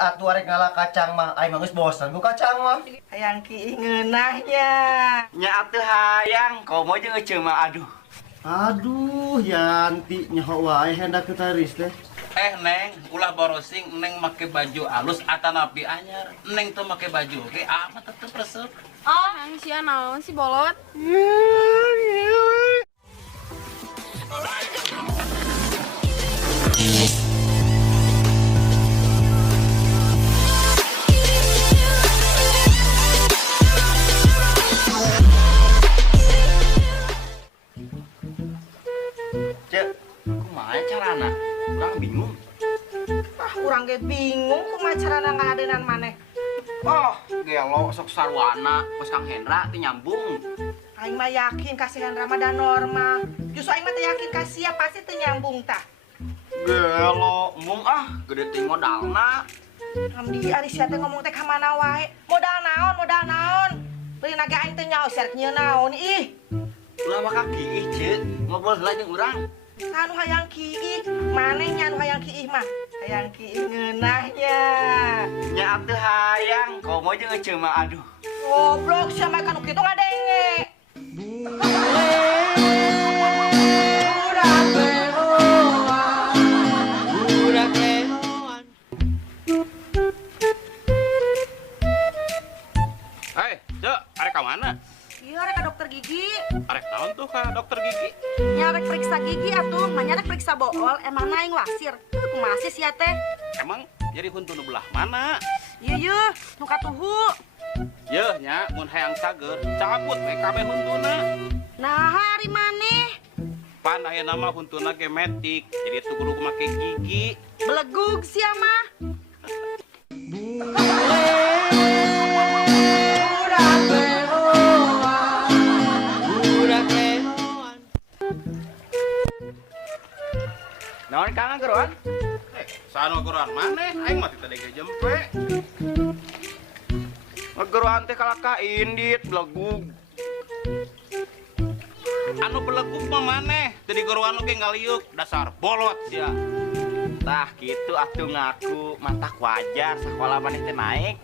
atuh arek ngalah kacang mah. Ai mah geus bosan ku kacang mah. Hayang ki ngeunahnya. Nya atuh hayang, komo jeung eceu mah aduh. Aduh, Yanti nyaho wae hendak ketaris teh. Neng, ulah borosing neng make baju alus atanapi anyar. Neng tuh make baju oke, mah tetep resep. Oh, yang sia naon si bolot? Cek, kumaha carana? Urang bingung. Urang ge bingung kumaha carana ngadenan maneh. Oh, gelo sok sarwana, pas Kang Hendra teu nyambung. Aing mah yakin kasihan Ramadan normal. Justru aing mah teh yakin kasia pasti teu nyambung tah. Gelo, mung gede teh modalna. Hamdi ari sia teh ngomong teh ka mana wae. Modal naon, modal naon. Beli nage aing teh nyaho serek nyieun naon ih. Ulah mah kieu ceuk, ngobrol heula jeung urang. Anu hayang kiih, manehnya anu hayang kiih mah. Hayang kiih ngeunahnya. Nya atuh hayang, komo jeung eceu mah aduh. Goblok sia mah kanu kitu ngadenge. Cek, arek ka mana? Iya, rek ka dokter gigi. Arek naon tuh ka dokter gigi? Nya rek periksa gigi atuh, manya rek periksa bool, emang naing wasir. Kumaha sih sia teh? Emang jadi huntu nu belah mana? Ieu yeuh, nu katuhu. Yeuh nya, mun hayang cager, cabut we kabeh huntuna. Nah, hari maneh Pan aya nama huntuna ge metik, jadi teu kudu make gigi. belegug sia mah. Naon Kang geroan? Sanu geroan maneh, aing mah teu tadi ge jempe. Ngegeroan teh kalaka indit, belegug. Anu belegug mah maneh, teu di geroan oge ngaliuk, dasar bolot sia. Tah kitu atuh ngaku mantak wajar sakola maneh teh naik.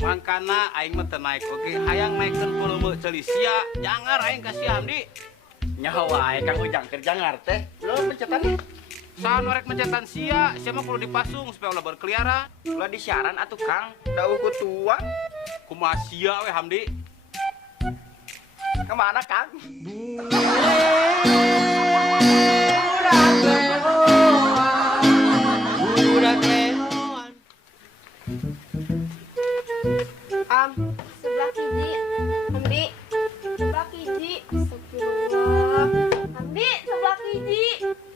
Mangkana aing mah teu naik oge, hayang naikkeun volume ceuli sia. Jangar aing ka si Hamdi. Nyaho wae Kang Ujang kerja teh. Belum pencetan. Sanu rek mencetan sia mah kudu dipasung supaya ulah berkeliaran. Ulah disiaran atuh Kang, dauh ku tua. Kumaha sia we Hamdi? Kemana Kang? Sebelah kiji. Hamdi, sebelah kiji. Astagfirullah. Hamdi, sebelah kiji.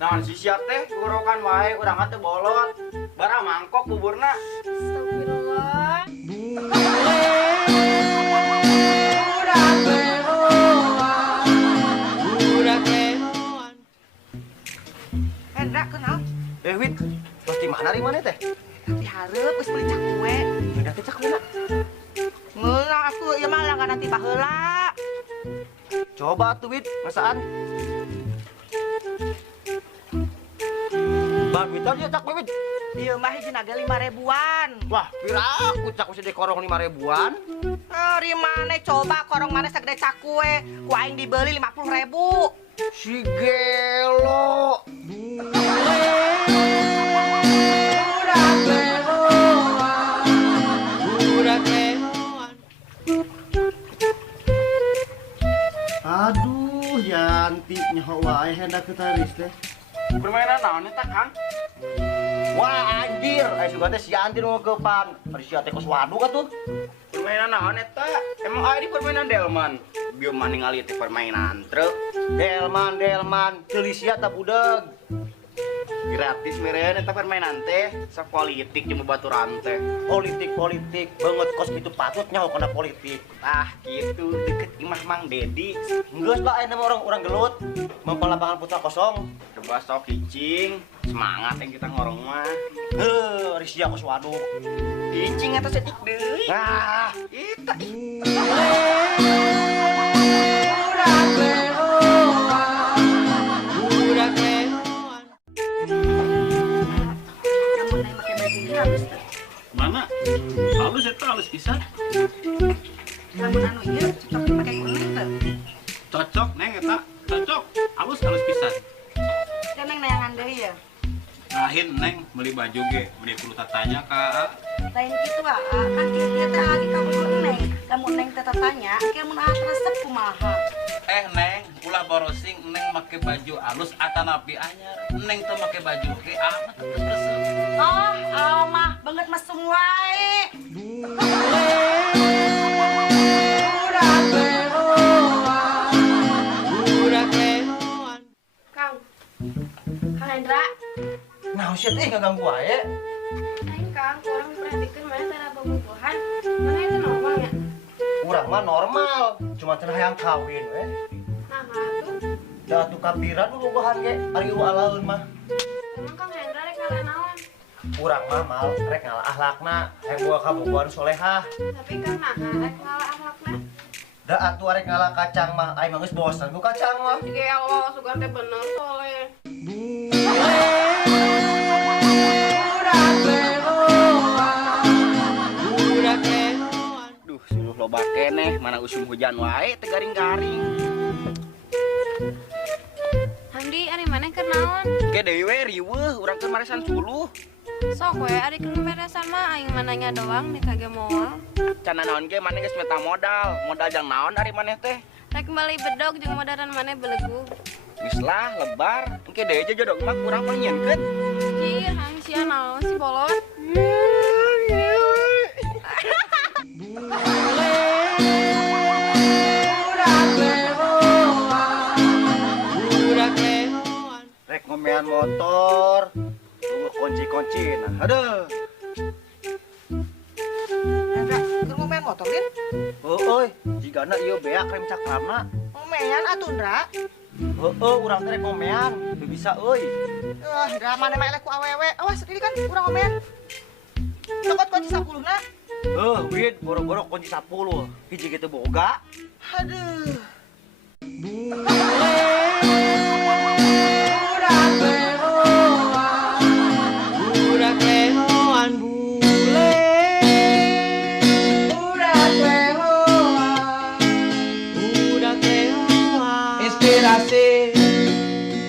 Naon si sia teh gorokan wae urang teh bolot. Bara mangkok buburna. Astagfirullah. Hendra kenal? Wit, tos di mana maneh teh? Tapi hareup geus beli cakwe. Udah teh cakuna. Ngeunah aku ieu mah langganan ti baheula. Coba tuh Wit, ngasaan. Bang, Witar dia cak Wit. Ieu mah hiji naga 5.000-an. Wah, pira kucak bisa dikorong 5.000-an. Ari maneh coba korong maneh sagede cakwe, ku aing dibeli 50.000. Si gelo. Aduh, Yanti nyaho wae hendak ketaris teh. Permainan naon eta Kang? Wah anjir, suka teh si Yanti nu ngeupan. Ari sia teh kos waduk atuh. Permainan naon eta? Emang aya di permainan delman. Bieu mah ningali teh permainan truk. Delman, teu sia teh budeg. Gratis meureun eta permainan teh. Sapolitik jeung babaturan teh. Politik banget kos kitu patut nyaho kana politik. Ah, gitu deket imah Mang Dedi. Geus lah aya nama orang gelut. Mempel lapangan putra kosong. Coba sok cicing. Semangat yang kita ngorong mah. Ari sia kos waduk. Cicing eta sedik deui. Ah, Eta. Namun naik pakai baju ini habis teh. Mana? Halus eta halus pisan. Lamun anu ieu cocok dipake kuning teh. Cocok neng eta, cocok. Halus pisan. Dan neng neangan deui ya. Lain neng beli baju ge, beli kudu tatanya ka. Lain kitu kan kieu teh lagi kamu neng. Kamu neng teh tanya, kieu mun resep kumaha. Neng, ulah borosing neng make baju halus atanapi anyar. Neng teh make baju ge amat tetep resep. Oh, mah banget mesum wae. Kang Hendra, Nah, usia teh ngaganggu wae. aing Kang, kurang perhatikan mana cara bobogohan, mana itu normal ya? Urang mah normal, cuma cenah hayang kawin we. Nah, tuh, Da atuh kapiran nu bobogohan ge ari alaun mah. emang Kang Hendra rek ngalah naon? Urang mah mal rek ngalah akhlakna, hayang boga kabogohan solehah. Tapi Kang rek ngalah akhlakna. Da atuh arek ngalah kacang mah ai mah geus bosan ku kacang mah. Juga ya Allah, sugan teh bener soleh. Duh, suluh loba keneh, mana usum hujan wae teh garing-garing. Hamdi, ari mana keur naon? Ge deui we riweuh, urang keur maresan suluh. Sok we, ari keur beresan mah aing mananya doang nih kage moal. Can naon ge maneh geus meta modal. Modal jang naon ari maneh teh? Rek beli bedog jeung modaran maneh belegu. Geus lah lebar. Engke deui aja jodog mah kurang mah nyieunkeun. Jir, hang sia naon si bolot. Rek ngomean motor, tunggu kunci-kunci nah. Aduh. Hendra, keur ngomean motor Lin? Heueuy, jigana ieu bea krem cakramna. Ngomean atuh Ndra. Heueuh, urang teh rek ngomean, teu bisa euy. Ndra mana mah elek ku awewe. Awas ini kan urang ngomean. Cokot kunci 10 na. Wid, boro-boro kunci 10. Hiji kitu boga. Aduh. Inspirasi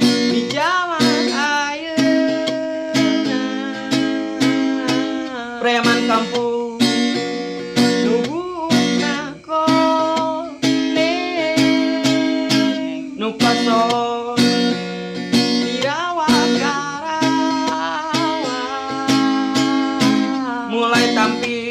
di zaman ayeuna, preman kampung nuhuna kone nu kason dirawa karawa mulai tampil